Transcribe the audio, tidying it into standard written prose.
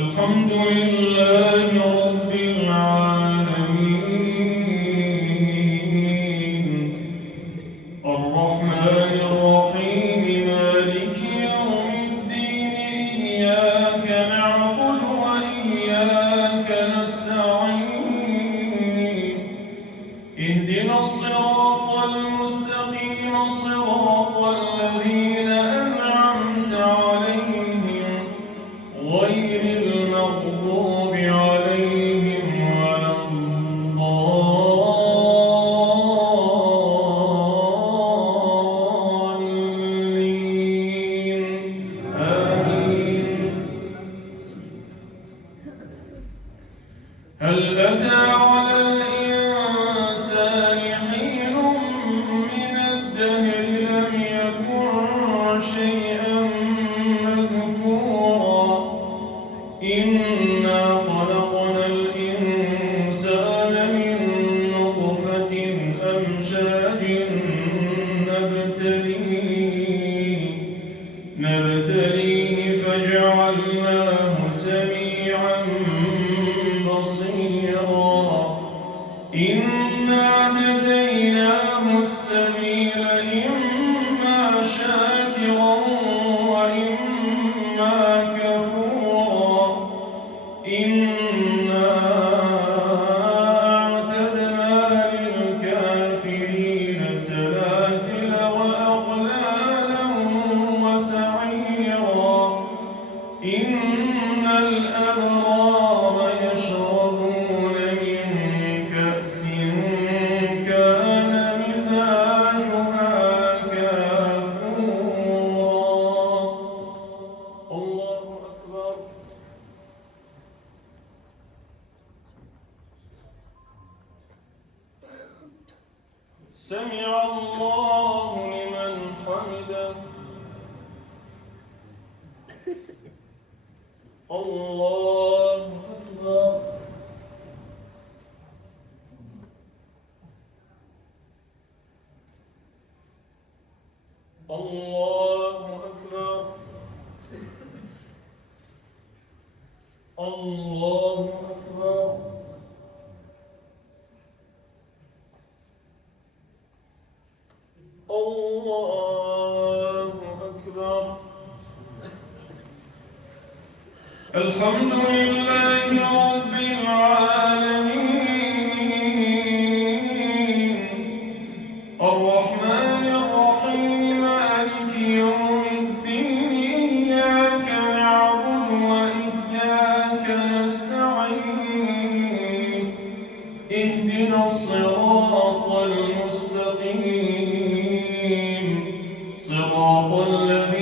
الحمد لله رب العالمين الرحمن الرحيم مالك يوم الدين إياك نعبد وإياك نستعين اهدنا الصراط المستقيم صراط الذين أنعمت عليهم غير المغضوب عليهم ولا الضالين آمين. هل أتى على الإنسان حين من الدهر لم يكن شيئا مذكورا إنا خلقنا الإنسان من نطفة أمشاج نبتليه فجعلناه سميعا بصيرا إنا هديناه السبيل إما شاكرا وإما كفورا إنا أعتدنا للكافرين سلاسل وأغلالا وسعيرا إن الأبرار يشربون من كأس كان مزاجها كافورا. الله أكبر. سمع الله لمن حمده. الله أكبر. الله أكبر. الله أكبر. الله أكبر. الحمد لله رب العالمين الرحمن الرحيم مالك يوم الدين إياك نعبد وإياك نستعين اهدنا الصراط المستقيم صراط الذين